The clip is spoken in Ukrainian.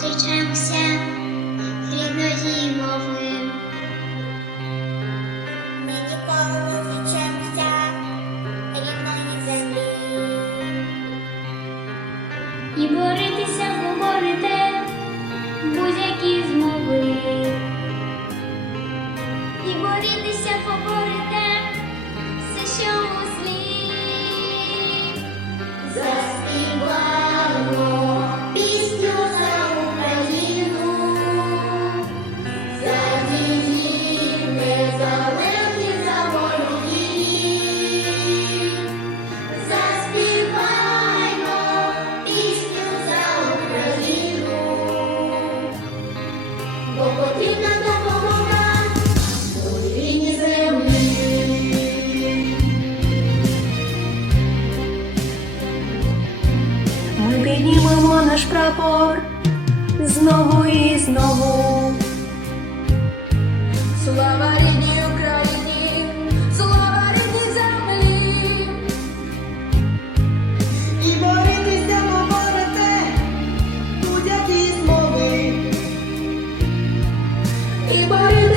зустрічаємося рідної мови. Ми ніколи не зустрічаємося рідної землі. І боритися, говорите будь-які. Прапор знову і знову. Слава рідній Україні, слава рідній землі. І борітися поборете будь-які змови. І боротися